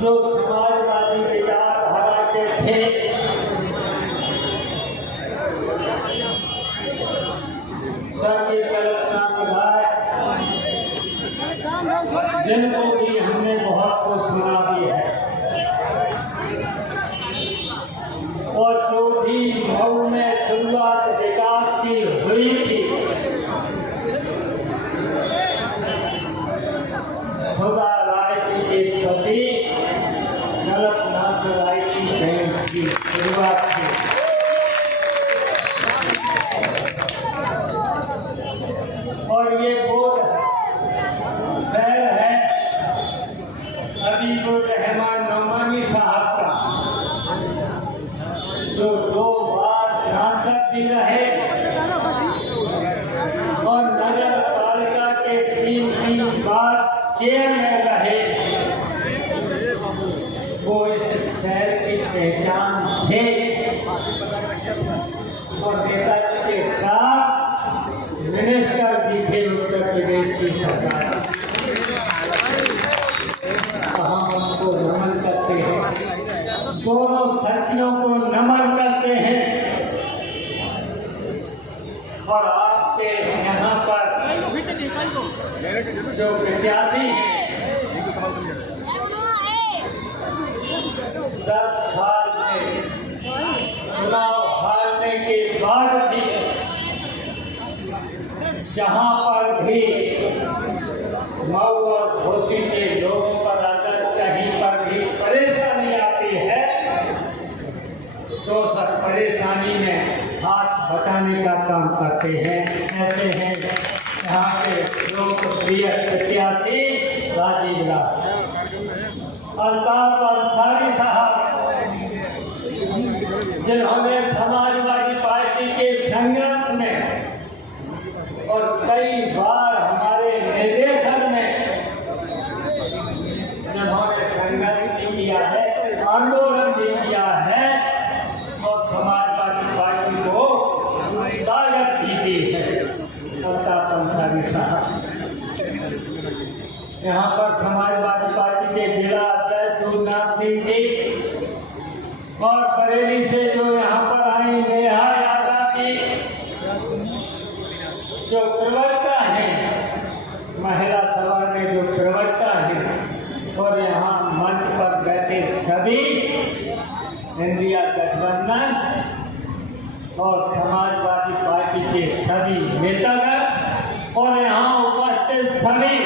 जो समाजवादी विचारधारा के थे, स्वर्गीय कल्पना राय, जिनको भी हमने बहुत कुछ सुना भी है, और जो भी मऊ में शुरुआत विकास की हुई थी, सुधा राय जी के प्रति कल्पनाथ राय की जयंती की शुरुआत थी। और ये बोध शहर है अबीबुर रहमान नौमानी साहब का, जो 2 बार सांसद भी रहे और नगर पालिका के 3 बार चेयरमैन रहे। वो इस शहर की पहचान थे और नेताजी के साथ मिनिस्टर भी थे उत्तर प्रदेश की सरकार। हम उनको नमन करते हैं, दोनों शक्तियों को नमन करते हैं। और आपके यहाँ पर जो प्रत्याशी हैं, 10 साल से चुनाव हारने के बाद भी जहाँ पर भी मऊ और घोसी के लोगों पर अगर कहीं पर भी परेशानी आती है तो सब परेशानी में हाथ बटाने का काम करते हैं। ऐसे हैं यहाँ के लोकप्रिय प्रत्याशी राजीव लाल, अल्ताफ अंसारी साहब, जिन्होंने समाजवादी पार्टी के संघर्ष में और कई बार हमारे निर्देशन में जिन्होंने संघर्ष भी किया है, आंदोलन भी किया है और समाजवादी पार्टी को ताकत भी दी है। अल्ताफ अंसारी साहब यहाँ पर समाजवादी पार्टी के जिला अध्यक्ष गुरुनाथ सिंह जी और बरेली से जो यहाँ पर आई नेहा यादव जी, जो प्रवक्ता हैं, महिला सभा में जो प्रवक्ता हैं, और यहाँ मंच पर बैठे सभी इंडिया गठबंधन और समाजवादी पार्टी के सभी नेतागण और यहाँ उपस्थित सभी,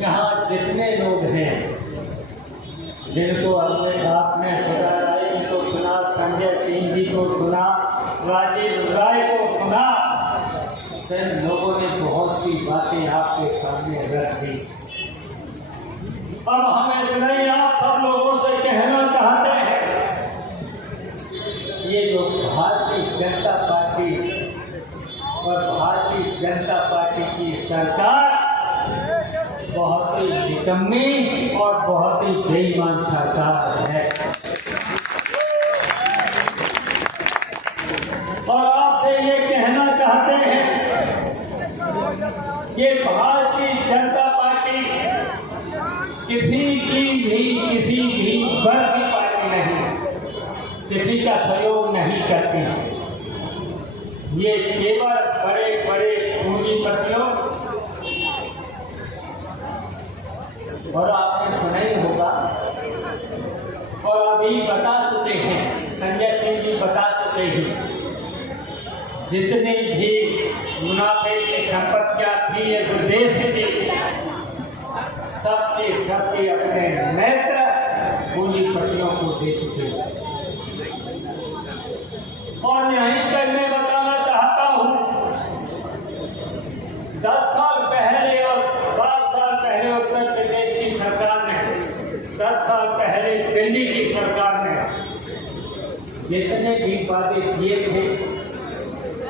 यहाँ जितने लोग हैं जिनको आपने सुधा राय जी को सुना, संजय सिंह जी को सुना, राजीव राय को सुना, इन लोगों ने बहुत सी बातें आपके सामने रख दी। अब हमें इतना ही आप सब लोगों से कहना चाहते हैं, ये जो भारतीय जनता पार्टी और भारतीय जनता पार्टी की सरकार बहुत ही निकम्मी और बहुत ही बेईमान सरकार है। और आपसे ये कहना चाहते हैं कि भारतीय जनता पार्टी किसी भी वर्ग की पार्टी नहीं, किसी का सहयोग नहीं करती। ये केवल बड़े बड़े पूंजीपतियों, और आपने सुना ही होगा और अभी बता चुके हैं, संजय सिंह जी बता चुके हैं, जितने भी मुनाफे की संपत्तियां थी इस देश की, सबके अपने नेत्र पूंजीपतियों को दे चुके हैं। और यहीं तक मैं बताना चाहता हूँ, 10 साल पहले और 7 साल पहले उत्तर प्रदेश की सरकार ने, 10 साल पहले दिल्ली की सरकार ने जितने भी वादे किए थे,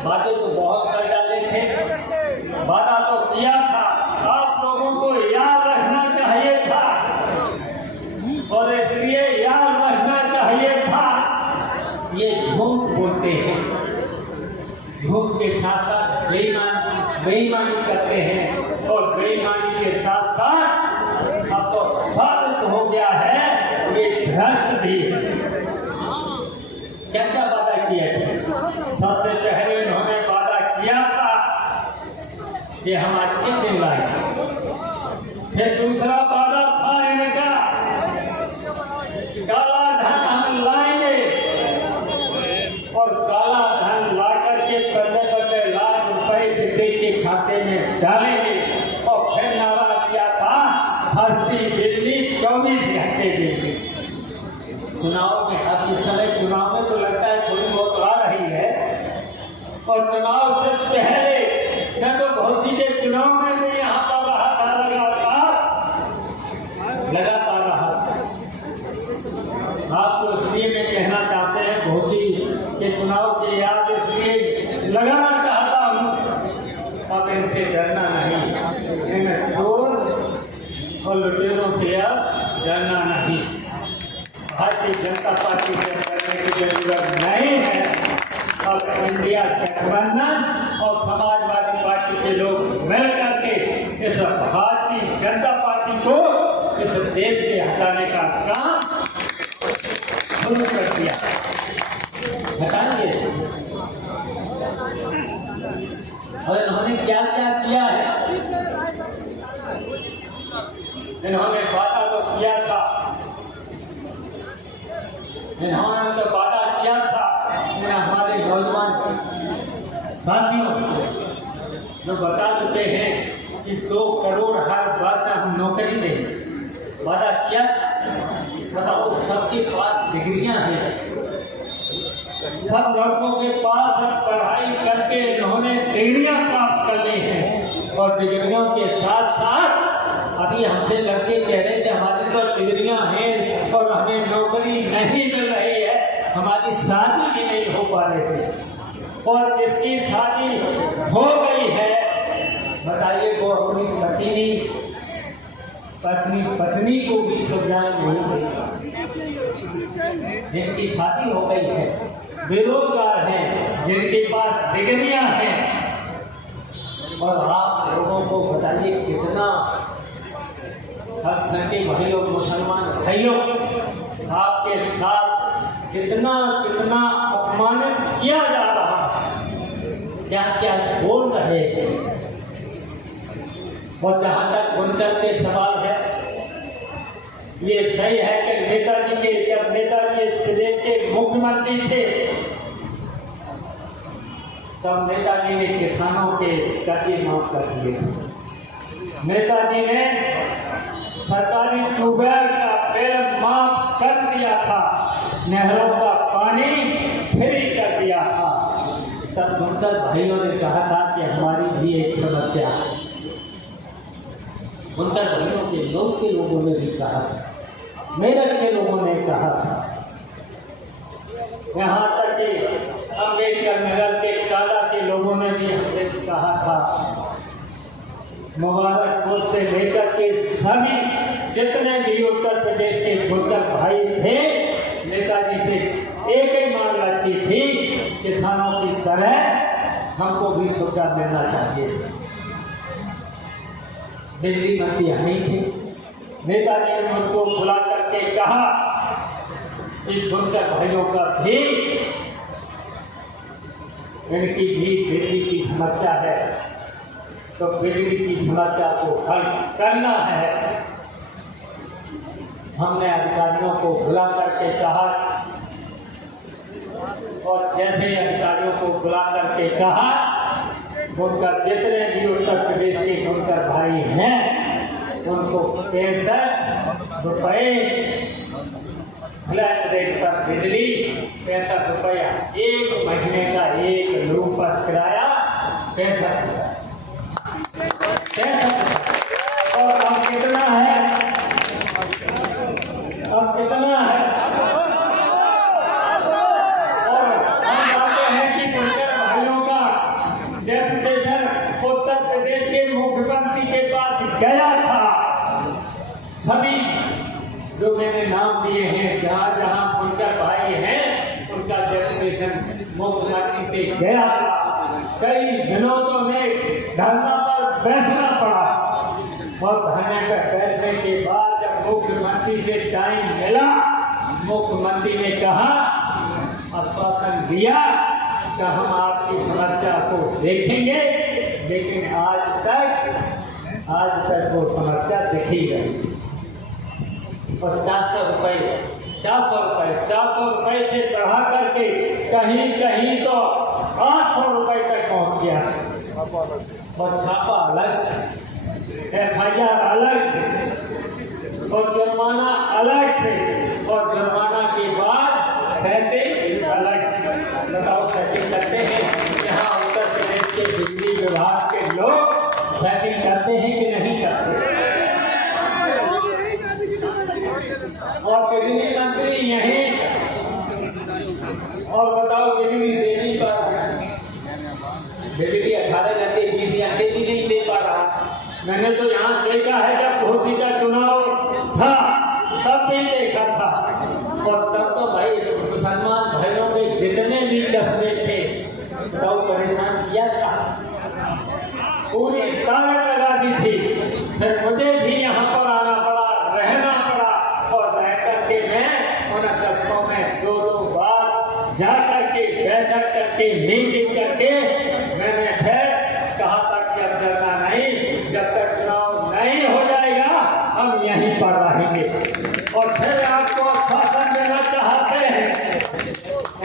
वादे तो बहुत कर डाले थे, वादा तो किया था, आप लोगों को याद रखना चाहिए था और इसलिए याद रखना चाहिए था। ये झूठ बोलते हैं, झूठ के साथ साथ बेईमानी करते हैं और बेईमानी के साथ साथ अब तो साबित हो गया दूसरा वादा था इनका, काला धन हम लाएंगे और काला धन ला करके बल्ले लाख रुपए विदेश के खाते में डालेंगे। और फिर नारा किया था सस्ती बिजली 24 घंटे बिजली। चुनाव में अब इस समय चुनाव में तो लगता है थोड़ी बहुत आ रही है, और चुनाव से पहले मैं तो घोसी के चुनाव में भी यहाँ पर रहा था, लगातार रहा था। आपको इसलिए मैं कहना चाहते हैं घोसी के चुनाव की याद इसलिए लगाना चाहता हूँ, अब इनसे डरना नहीं, इन्हें चोर और लुटेरों से अब डरना नहीं। भारतीय जनता पार्टी से डरने की जरूरत नहीं है। और इंडिया गठबंधन और समाजवादी पार्टी के लोग मिल करके इस भारतीय जनता पार्टी को इस देश से हटाने का काम शुरू कर दिया। हटाएंगे। और इन्होंने क्या क्या किया है? इन्होंने वादा तो किया था, इन्होंने तो वादा किया था। हमारे नौजवान साथियों जो बता चुके हैं कि 2 करोड़ हर वर्ष हम नौकरी देंगे, वादा किया था। बताओ, सबके पास डिग्रियां हैं, सब लड़कों के पास पढ़ाई करके इन्होंने डिग्रियां प्राप्त कर ली हैं। और डिग्रियों के साथ साथ अभी हमसे लड़के कह रहे थे हमारी तो डिग्रियां हैं और हमें नौकरी नहीं मिल रही है, हमारी शादी भी नहीं हो पा रही थी। और जिसकी शादी हो गई है, बताइए वो अपनी पत्नी को भी सुविधाएं नहीं मिली। जिनकी शादी हो गई है, बेरोजगार हैं, जिनके पास डिग्रियां हैं, और आप लोगों को बताइए कितना अल्पसंख्यक भाई लोग, मुसलमान भाइयों, आपके साथ कितना कितना अपमानित किया जा रहा है, क्या क्या बोल रहे हैं। और जहाँ तक बुनकर के सवाल है, ये सही है कि नेताजी के, जब नेताजी इस प्रदेश के मुख्यमंत्री थे तब नेताजी ने किसानों के कर्जे माफ कर दिए। नेताजी ने सरकारी ट्यूबवेल का बिल माफ कर दिया था, नहरों का पानी फ्री कर दिया था। तब बुनकर भाइयों ने कहा था कि हमारी भी एक समस्या है। बुनकर भाइयों के लोगों ने भी कहा था, मेरठ के लोगों ने कहा था, यहाँ तक कि अम्बेडकर नगर के टाला के लोगों ने भी हमसे कहा था। मुबारकपुर से लेकर के सभी जितने भी उत्तर प्रदेश के बुनकर भाई थे, नेताजी से एक ही मांग रखी थी, किसानों की तरह हमको भी सुविधा मिलना चाहिए। बिजली मंत्री हम ही थे। नेताजी ने उनको बुला करके कहा कि बुनकर भाइयों का भी, इनकी भी बिजली की समस्या है, तो बिजली की समस्या को हल करना है। हमने अधिकारियों को बुला करके कहा, और जैसे ही अधिकारियों को बुला करके कहा, बुनकर जितने भी उत्तर प्रदेश के बुनकर भाई हैं उनको 65 रुपये फ्लैट रेट पर बिजली, 65 रुपया 1 महीने का, 1 रूम पर किराया 65 रुपया। और अब कितना है? अब कितना है? और हम कहते हैं कि बुनकर भाइयों का डेपुटेशन उत्तर प्रदेश के मुख्यमंत्री के पास गया था। सभी जो मैंने नाम दिए हैं, जहाँ जहाँ बुनकर भाई हैं, उनका डेपुटेशन मुख्यमंत्री से गया था। कई दिनों तो हमें धरना पर बैठना पड़ा, और धरने पर बैठने के बाद जब मुख्यमंत्री से टाइम मिला, मुख्यमंत्री ने कहा, आश्वासन दिया कि हम आपकी समस्या को देखेंगे, लेकिन आज तक आज तक वो समस्या दिखी गई। और 400 रुपये से बढ़ा करके कहीं तो 800 रुपये तक पहुंच गया। और छापा अलग से, FIR अलग से, और जुर्माना अलग से, और जुर्माना के बाद सेटिंग अलग से। बताओ सेटिंग करते हैं यहाँ उत्तर प्रदेश के बिजली विभाग के लोग सेटिंग करते हैं कि नहीं करते? और बिजली मंत्री यहीं, और बताओ बिजली देने पर बिजली 18 घंटे 20 घंटे भी नहीं दे पा रहा। मैंने तो यहाँ देखा है जब घोसी का चुनाव था तब भी देखा था, और तब तो भाई मुसलमान भाइयों के जितने भी कस्बे थे तो परेशान किया था, पूरी ताकत लगा दी थी। फिर मुझे भी यहाँ पर आना पड़ा, रहना पड़ा, और रह करके मैं उन कस्बों में 2-2 बार जा करके बैठक करके मीटिंग करके मैंने फिर कहा था कि अब डरना नहीं, जब तक चुनाव नहीं हो जाएगा हम यहीं पर रहेंगे। और फिर आपको शासन देना चाहते हैं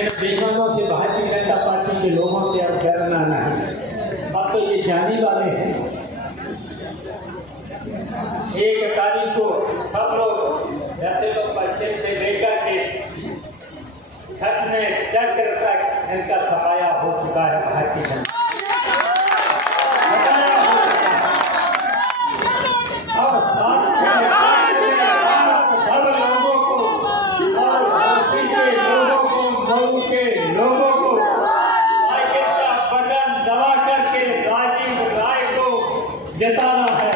इन बेईमानों से, भारतीय जनता पार्टी के लोगों से अब डरना नहीं। अब तो ये जाने वाले हैं। 1 तारीख को सब लोग जैसे तो पश्चिम से लेकर के छठ में चक्र तक इनका सफाया हो चुका है। भारतीय जनता अब सब लोगों को, और घोसी के लोगों को, मऊ के लोगों को साइकिल का बटन दबा करके राजीव राय को जिताना है।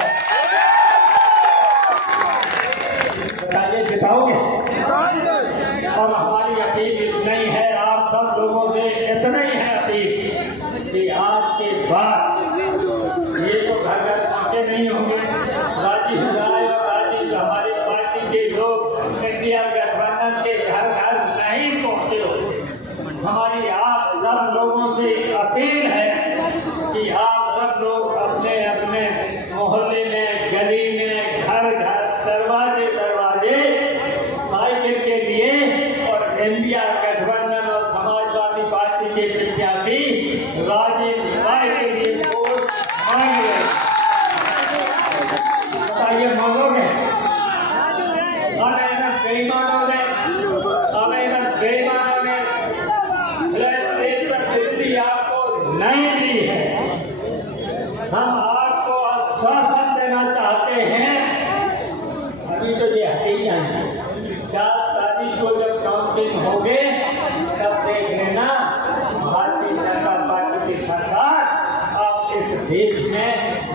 बताइए जिताओगे? और हमारी अपील नहीं है, आप सब लोगों से इतना ही है अपील कि आज के बाद ये तो घर पहुंचे नहीं होंगे। राजीव राय और राजीव हमारी पार्टी के लोग इंडिया गठबंधन के घर घर नहीं पहुंचे हो। हमारी आप सब लोगों से अपील है कि आप सब लोग अपने अपने मोहल्ले में, गली में, घर घर, दरवाजे दरवाजे साइकिल के लिए और इंडिया गठबंधन और समाजवादी पार्टी के प्रत्याशी राजीव राय के लिए वोट मांग रहे हैं। बताइए मांगोगे? बेईमानों ने फ्लैट रेट पर बिजली आपको नहीं दी है। हम आपको आश्वासन देना चाहते हैं, अभी तो ये हटे ही आएंगे। 4 तारीख को जब काउंटिंग होगे तब देख लेना भारतीय जनता पार्टी की सरकार अब इस देश में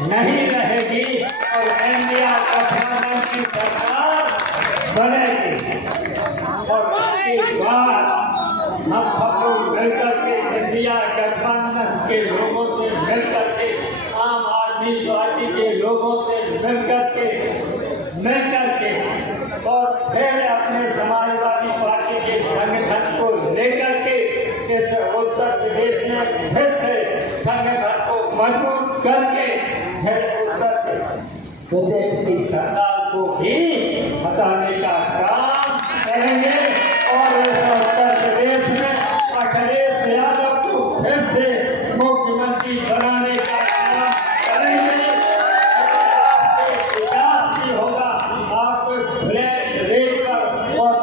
नहीं रहेगी और इंडिया गठबंधन की सरकार बनेगी। और इसके बाद हम सब लोग मिलकर के इंडिया गठबंधन के लोगों से मिलकर के, आम आदमी पार्टी के लोगों से मिलकर के और फिर अपने समाजवादी पार्टी के संगठन को लेकर के इस उत्तर प्रदेश में फिर से संगठन को मजबूत करके फिर उत्तर प्रदेश की सरकार को भी हटाने का काम करेंगे और इस उत्तर प्रदेश में अखिलेश यादव को फिर से मुख्यमंत्री बनाने का काम करेंगे। आपके विकास भी होगा, आपको फ्लैट रेट पर और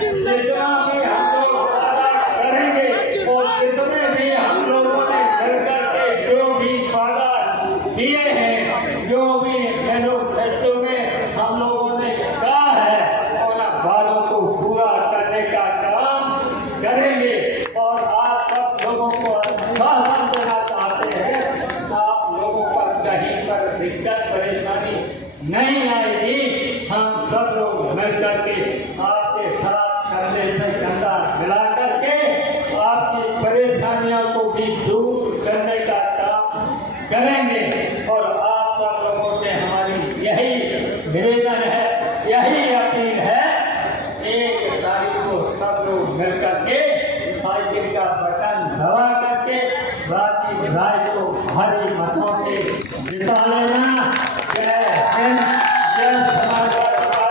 जितना भी हम लोग वादा करेंगे और जितने भी हम लोगों ने मिलकर के जो भी वादा किए हैं, जो भी मैनिफेस्टो में हम लोगों ने कहा है, उन वादों को पूरा करने का काम करेंगे। और आप सब लोगों को आश्वासन देना चाहते हैं, आप लोगों पर कहीं पर दिक्कत परेशानी नहीं आएगी। हम सब लोग मिलकर के आपके साथ कंधे से कंधा मिला करके आपकी परेशानियों को भी दूर करने का काम करेंगे। और आप सब लोगों से हमारी यही निवेदन है, यही अपील है, 1 तारीख को सब लोग मिलकर के साइकिल का बटन दबा करके राजी विधायक को भारी मतों से जिता लेना। जय हिंद, जय समाजवादी